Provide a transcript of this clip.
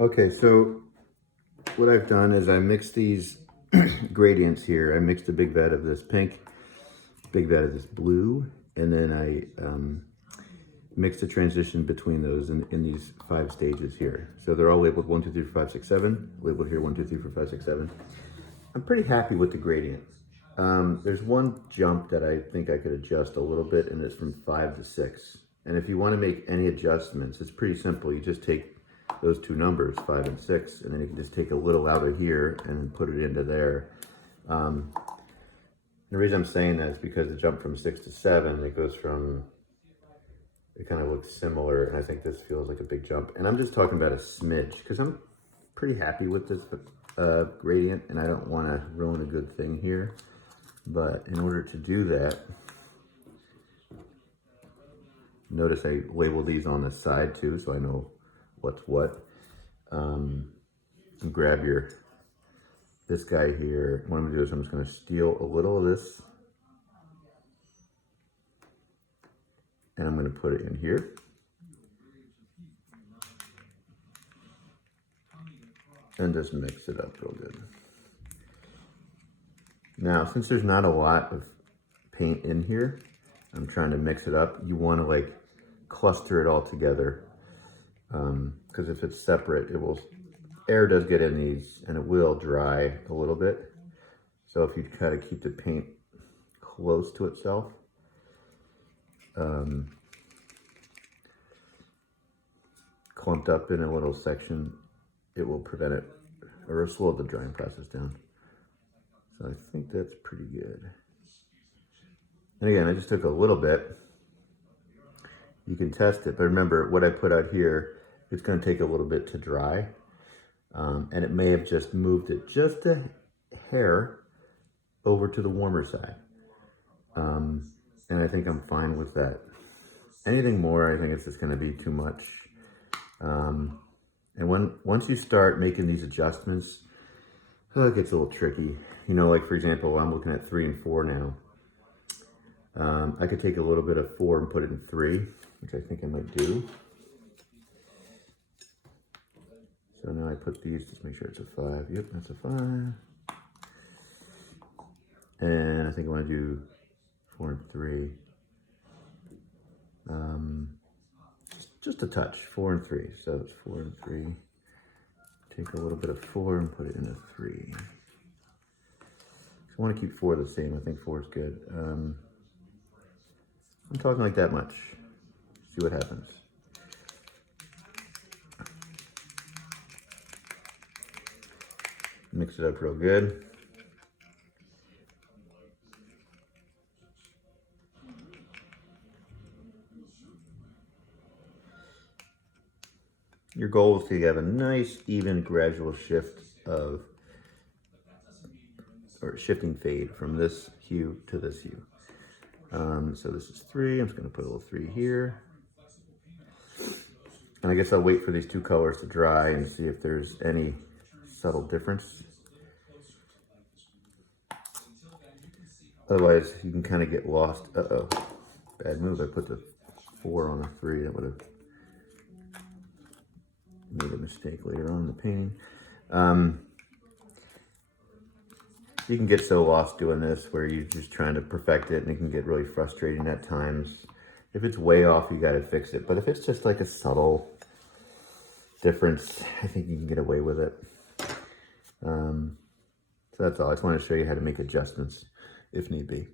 Okay, so what I've done is I mixed these gradients here. I mixed a big vat of this pink, big vat of this blue, and then I mixed the transition between those in these 5 stages here. So they're all labeled 1, 2, 3, 4, 5, 6, 7. Labeled here 1, 2, 3, 4, 5, 6, 7. I'm pretty happy with the gradient. There's one jump that I think I could adjust a little bit, and it's from 5 to 6. And if you want to make any adjustments, it's pretty simple. You just take those two numbers, 5 and 6, and then you can just take a little out of here and put it into there. The reason I'm saying that is because the jump from 6 to 7, it goes from, it kind of looks similar, and I think this feels like a big jump. And I'm just talking about a smidge, because I'm pretty happy with this gradient, and I don't want to ruin a good thing here. But in order to do that, notice I label these on the side too, so I know what's what. Grab this guy here. What I'm gonna do is I'm just gonna steal a little of this, and I'm gonna put it in here. And just mix it up real good. Now, since there's not a lot of paint in here, I'm trying to mix it up. You want to like cluster it all together, because if it's separate, it will, air does get in these and it will dry a little bit. So if you try to keep the paint close to itself, clumped up in a little section, it will prevent it, or slow the drying process down. So I think that's pretty good. And again, I just took a little bit. You can test it, but remember what I put out here, it's gonna take a little bit to dry. And it may have just moved it just a hair over to the warmer side. And I think I'm fine with that. Anything more, I think it's just gonna be too much. And once you start making these adjustments, it gets a little tricky. You know, like for example, I'm looking at 3 and 4 now. I could take a little bit of 4 and put it in 3, which I think I might do. So now I put these, just make sure it's a 5. Yep, that's a 5. And I think I want to do 4 and 3. Just a touch, 4 and 3. So it's 4 and 3. Take a little bit of 4 and put it in a 3. I want to keep 4 the same. I think 4 is good. I'm talking like that much. See what happens. Mix it up real good. Your goal is to have a nice, even, gradual shift of, or shifting fade from this hue to this hue. So this is 3. I'm just going to put a little 3 here. And I guess I'll wait for these two colors to dry and see if there's any subtle difference. Otherwise, you can kind of get lost. Uh-oh, bad move. I put the 4 on a 3. That would have made a mistake later on in the painting. You can get so lost doing this where you're just trying to perfect it, and it can get really frustrating at times. If it's way off, you got to fix it. But if it's just like a subtle difference, I think you can get away with it. So that's all. I just wanted to show you how to make adjustments if need be.